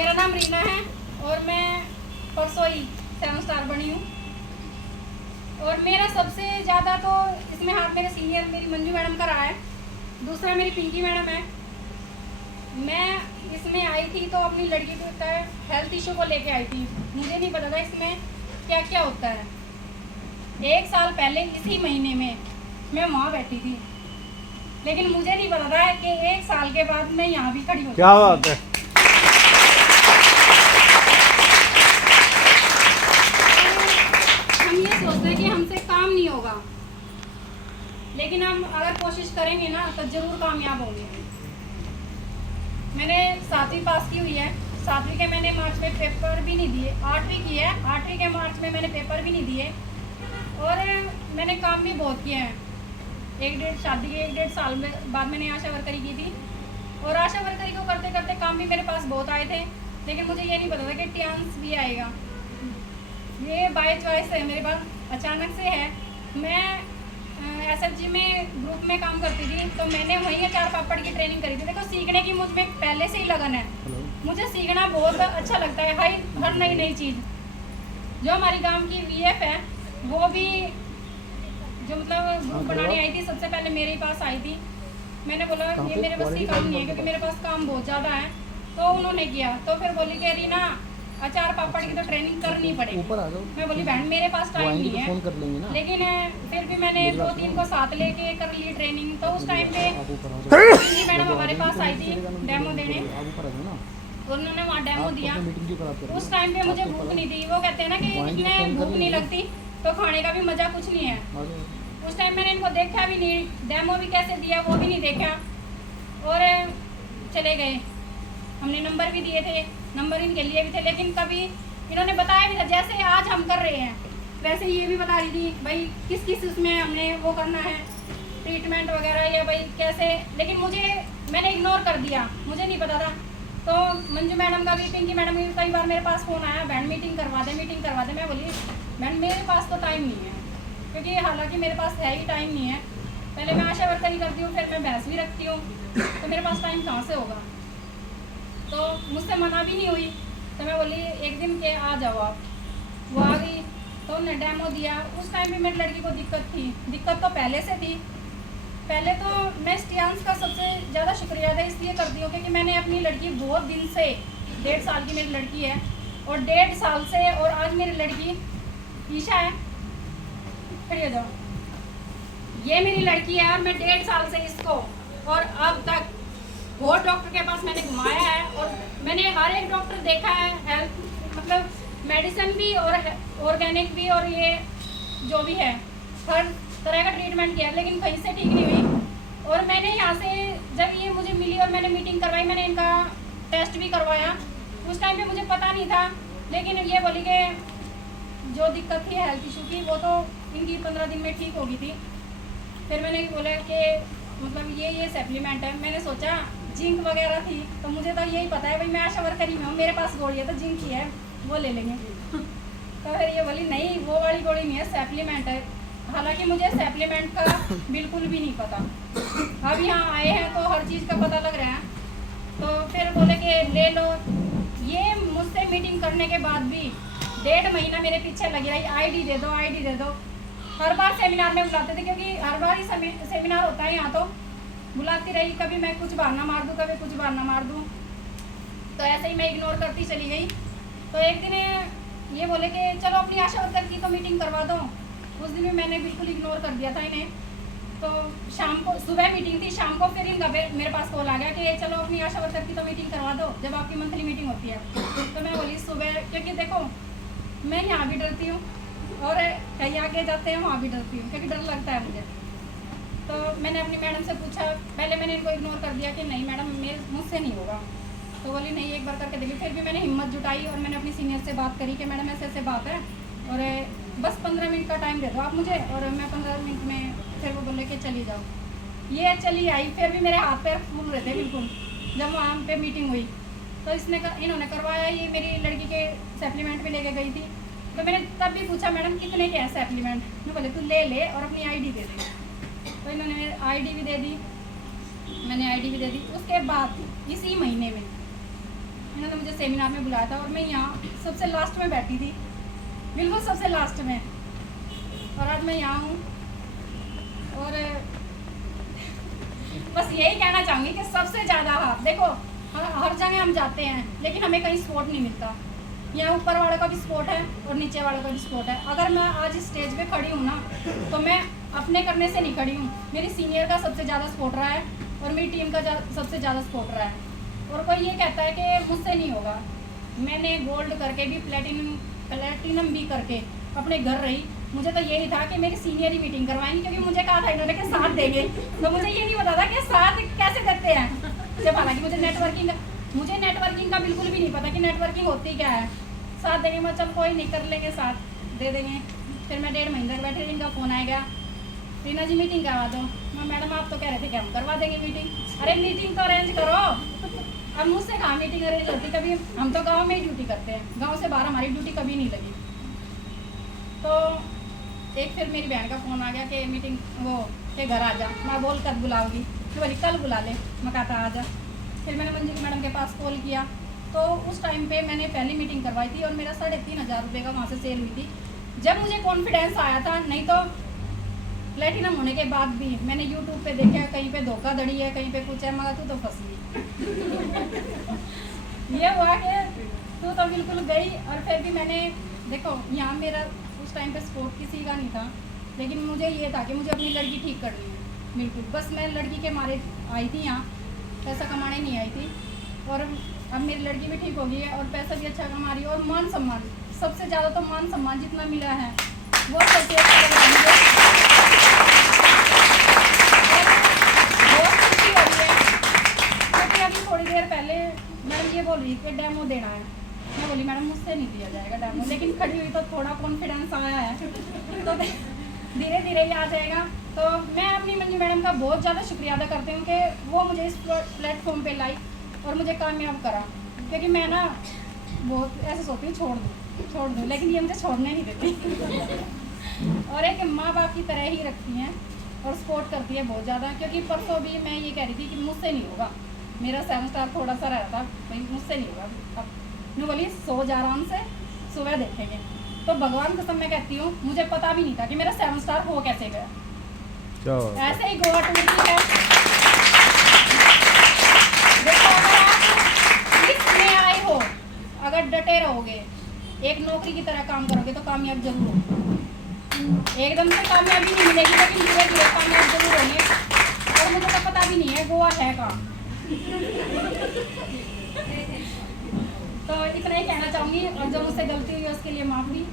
मेरा नाम रीना है और मैं परसों ही 7 स्टार बनी हूँ। और मेरा सबसे ज़्यादा तो इसमें हाथ मेरे सीनियर मेरी मंजू मैडम का रहा है, दूसरा मेरी पिंकी मैडम है। मैं इसमें आई थी तो अपनी लड़की का हेल्थ इशू को लेके आई थी, मुझे नहीं पता था इसमें क्या क्या होता है। 1 साल पहले इसी महीने में मैं वहाँ बैठी थी, लेकिन मुझे नहीं पता था कि 1 साल के बाद मैं यहाँ भी खड़ी हूँ। क्या बात है। हम ये सोचते हैं कि हमसे काम नहीं होगा, लेकिन हम अगर कोशिश करेंगे ना तो जरूर कामयाब होंगे। मैंने 7वीं पास की हुई है, 7वीं के मैंने मार्च में पेपर भी नहीं दिए, 8वीं की है, 8वीं के मार्च में मैंने पेपर भी नहीं दिए। और मैंने काम भी बहुत किया है। शादी के 1-1.5 साल में बाद मैंने आशा वर्करी की थी, और आशा वर्करी को करते करते काम भी मेरे पास बहुत आए थे, लेकिन मुझे ये नहीं पता था कि टियान्स भी आएगा। ये बाय चॉइस है, मेरे पास अचानक से है। मैं SFG में ग्रुप में काम करती थी, तो मैंने वहीं अचार पापड़ की ट्रेनिंग करी थी। देखो, सीखने की मुझ में पहले से ही लगन है, मुझे सीखना बहुत अच्छा लगता है, हर नई नई चीज़। जो हमारी गांव की VF है, वो भी जो मतलब ग्रुप बनाने आई थी, सबसे पहले मेरे ही पास आई थी। मैंने बोला ये मेरे बस की काम नहीं है, क्योंकि मेरे पास काम बहुत ज़्यादा है। तो उन्होंने किया, तो फिर बोली कि रीना अचार पापड़ की तो ट्रेनिंग करनी पड़ेगी। मैं बोली बहन मेरे पास टाइम नहीं है, फोन कर लेंगे ना। लेकिन फिर भी मैंने 2-3 को साथ लेके कर ली ट्रेनिंग। तो उस टाइम पे मैडम हमारे पास आई थी डेमो देने, उन्होंने वहाँ डेमो दिया। उस टाइम पे मुझे भूख नहीं थी। वो कहते हैं ना कि जितने भूख नहीं लगती तो खाने का भी मज़ा कुछ नहीं है। उस टाइम मैंने इनको देखा भी नहीं, डेमो भी कैसे दिया वो भी नहीं देखा, और चले गए। हमने नंबर भी दिए थे, नंबर इनके लिए भी थे, लेकिन कभी इन्होंने बताया भी था। जैसे आज हम कर रहे हैं, वैसे ये भी बता रही थी भाई किस किस उसमें हमने वो करना है, ट्रीटमेंट वगैरह, या भाई कैसे। लेकिन मैंने इग्नोर कर दिया, मुझे नहीं पता था। तो मंजू मैडम का भी, पिंकी मैडम का भी कई बार मेरे पास फ़ोन आया, बहन मीटिंग करवा दे, मीटिंग करवा दे। मैं बोली बहन मेरे पास तो टाइम नहीं है, क्योंकि हालांकि मेरे पास है ही टाइम नहीं है। पहले मैं आशा वर्करी करती हूँ, फिर मैं भैंस भी रखती हूँ, तो मेरे पास टाइम कहाँ से होगा। तो मुझसे मना भी नहीं हुई, तो मैं बोली एक दिन के आ जाओ आप। वो आ गई, तो उन्होंने डेमो दिया। उस टाइम भी मेरी लड़की को दिक्कत तो पहले से थी। पहले तो मैं स्टियान्स का सबसे ज़्यादा शुक्रिया अदा इसलिए करती हूँ क्योंकि मैंने अपनी लड़की बहुत दिन से, 1.5 साल की मेरी लड़की है, और 1.5 साल से, और आज मेरी लड़की ईशा है, खड़ी हो जाओ, ये मेरी लड़की है, और मैं 1.5 साल से इसको, और अब तक बहुत डॉक्टर के पास मैंने घुमाया है, और मैंने हर एक डॉक्टर देखा है, हेल्थ मतलब मेडिसिन भी और ऑर्गेनिक भी, और ये जो भी है हर तरह का ट्रीटमेंट किया, लेकिन कहीं से ठीक नहीं हुई। और मैंने यहाँ से जब ये मुझे मिली और मैंने मीटिंग करवाई, मैंने इनका टेस्ट भी करवाया। उस टाइम पे मुझे पता नहीं था, लेकिन ये बोली कि जो दिक्कत थी हेल्थ इशू की, वो तो इनकी 15 दिन में ठीक होगी थी। फिर मैंने बोला कि मतलब ये सप्लीमेंट है। मैंने सोचा जिंक वगैरह थी, तो मुझे तो यही पता है भाई मैं आशा वर्करी में हूँ, मेरे पास गोली है तो जिंक की है, वो ले लेंगे। तो फिर ये बोली नहीं वो वाली गोली नहीं है, सप्लीमेंट है। हालांकि मुझे सप्लीमेंट का बिल्कुल भी नहीं पता। अब यहाँ आए हैं तो हर चीज़ का पता लग रहा है। तो फिर बोले कि ले लो। ये मुझसे मीटिंग करने के बाद भी 1.5 महीना मेरे पीछे लगी रही, आईडी दे दो, आईडी दे दो। हर बार सेमिनार में बुलाते थे, क्योंकि हर बार ही सेमिनार होता है यहाँ, तो बुलाती रही। कभी मैं कुछ बहाना मार दूँ, कभी कुछ बहाना मार दूँ, तो ऐसे ही मैं इग्नोर करती चली गई। तो एक दिन ये बोले कि चलो अपनी आशा वर्कर की तो मीटिंग करवा दो। उस दिन भी मैंने बिल्कुल इग्नोर कर दिया था इन्हें। तो शाम को, सुबह मीटिंग थी, शाम को फिर इनका मेरे पास कॉल आ गया कि चलो अपनी आशा वर्कर की तो मीटिंग करवा दो, जब आपकी मंथली मीटिंग होती है। तो मैं बोली सुबह, क्योंकि देखो मैं यहाँ भी डरती हूँ और कहीं आगे जाते हैं वहाँ भी डरती हूँ, क्योंकि डर लगता है मुझे। तो मैंने अपनी मैडम से पूछा, पहले मैंने इनको इग्नोर कर दिया कि नहीं मैडम मुझसे नहीं होगा। तो बोली नहीं एक बार करके देखिए। फिर भी मैंने हिम्मत जुटाई और मैंने अपनी सीनियर से बात करी कि मैडम ऐसे ऐसे बात है, और बस 15 मिनट का टाइम दे दो आप मुझे, और मैं 15 मिनट में, फिर वो बोले कि चली जाओ। ये चली आई, फिर भी मेरे हाथ पैर फूल रहे थे बिल्कुल जब वहाँ पे मीटिंग हुई। तो इन्होंने करवाया। ये मेरी लड़की के सप्लीमेंट भी लेके गई थी। तो मैंने तब भी पूछा मैडम कितने के हैं सप्लीमेंट। मैं बोले तू ले ले और अपनी आईडी दे दे। तो इन्होंने आईडी भी दे दी, मैंने आईडी भी दे दी। उसके बाद इसी महीने में इन्होंने मुझे सेमिनार में बुलाया था और मैं यहाँ सबसे लास्ट में बैठी थी, बिल्कुल सबसे लास्ट में, और आज मैं यहाँ हूँ। और बस यही कहना चाहूँगी कि सबसे ज़्यादा देखो हर जगह हम जाते हैं लेकिन हमें कहीं सपोर्ट नहीं मिलता। यहाँ ऊपर वाले का भी सपोर्ट है और नीचे वाले का भी सपोर्ट है। अगर मैं आज इस स्टेज पे खड़ी हूँ ना तो मैं अपने करने से नहीं खड़ी हूँ, मेरी सीनियर का सबसे ज़्यादा सपोर्ट रहा है और मेरी टीम का सबसे ज़्यादा सपोर्ट रहा है। और कोई ये कहता है कि मुझसे नहीं होगा, मैंने गोल्ड करके भी प्लेटिनम भी करके अपने घर रही। मुझे तो यही था कि मेरी सीनियर ही मीटिंग करवाएंगी, क्योंकि मुझे कहा था इन्होंने कि साथ देंगे, तो मुझे ये नहीं पता था कि साथ कैसे देते हैं। जब हालांकि मुझे नेटवर्किंग का बिल्कुल भी नहीं पता कि नेटवर्किंग होती क्या है। साथ देंगे, मैं चल कोई नहीं कर लेंगे, साथ दे देंगे। फिर मैं 1.5 महीने तक बैठे, इनका फ़ोन आएगा, रीना जी मीटिंग करवा दो। मैं मैडम आप तो कह रहे थे कि हम करवा देंगे मीटिंग। अरे मीटिंग तो अरेंज करो। अब मुझसे कहाँ मीटिंग अरेंज होती, कभी हम तो गाँव में ही ड्यूटी करते हैं, गाँव से बाहर हमारी ड्यूटी कभी नहीं लगी। तो एक फिर मेरी बहन का फ़ोन आ गया कि मीटिंग वो के घर आ जा। मैं बोल कब बुलाऊंगी, तो बोली कल बुला ले। मैं कहा था आ जा। फिर मैंने मंजू मैडम के पास कॉल किया, तो उस टाइम पे मैंने पहली मीटिंग करवाई थी और मेरा 3,500 रुपये का वहाँ से सेल हुई थी। जब मुझे कॉन्फिडेंस आया था, नहीं तो प्लेटिनम होने के बाद भी मैंने यूट्यूब पे देखा कहीं पे धोखाधड़ी है, कहीं पे कुछ है, मगर तू तो फंसी। ये हुआ कि तू तो बिल्कुल गई। और फिर भी मैंने देखो यहाँ मेरा उस टाइम पे सपोर्ट किसी का नहीं था, लेकिन मुझे ये था कि मुझे अपनी लड़की ठीक करनी है, बिल्कुल। बस मैं लड़की के मारे आई थी यहाँ, पैसा कमाने नहीं आई थी। और अब मेरी लड़की भी ठीक हो गई है और पैसा भी अच्छा कमा रही है। और मान सम्मान, सबसे ज़्यादा तो मान सम्मान जितना मिला है वो सबसे अच्छा लग रहा है मुझे। बहुत खुशी हो रही है, क्योंकि अभी थोड़ी देर पहले मैडम ये बोल रही थी कि डेमो देना है। मैं बोली मैडम मुझसे नहीं दिया जाएगा डेमो, लेकिन खड़ी हुई तो थोड़ा कॉन्फिडेंस आया है, तो धीरे धीरे ही आ जाएगा। तो मैं अपनी मंजू मैडम का बहुत ज़्यादा शुक्रिया अदा करती हूँ कि वो मुझे इस प्लेटफॉर्म पे लाई और मुझे कामयाब करा। क्योंकि मैं ना बहुत ऐसे सोचती हूँ छोड़ दूँ, लेकिन ये मुझे छोड़ने नहीं देती। और एक माँ बाप की तरह ही रखती हैं और सपोर्ट करती है बहुत ज़्यादा। क्योंकि परसों भी मैं ये कह रही थी कि मुझसे नहीं होगा, मेरा 7 स्टार थोड़ा सा रहा था, भाई मुझसे नहीं होगा। अब मैं बोली सो जा आराम से, सुबह देखेंगे। तो भगवान कसम मैं कहती हूँ, मुझे पता भी नहीं था कि मेरा 7 स्टार हो कैसे गया। ऐसे ही गोवा टूर की है। देखो अगर आप इसमें आए हो, अगर डटे रहोगे, एक नौकरी की तरह काम करोगे तो कामयाब जरूर हो। एकदम से कामयाबी नहीं मिलेगी, लेकिन धीरे धीरे कामयाब जरूर होंगे। और मुझे तो पता भी नहीं है गोवा है कहाँ। तो इतना ही कहना चाहूँगी, और जो मुझसे गलती हुई उसके लिए माफ़ी।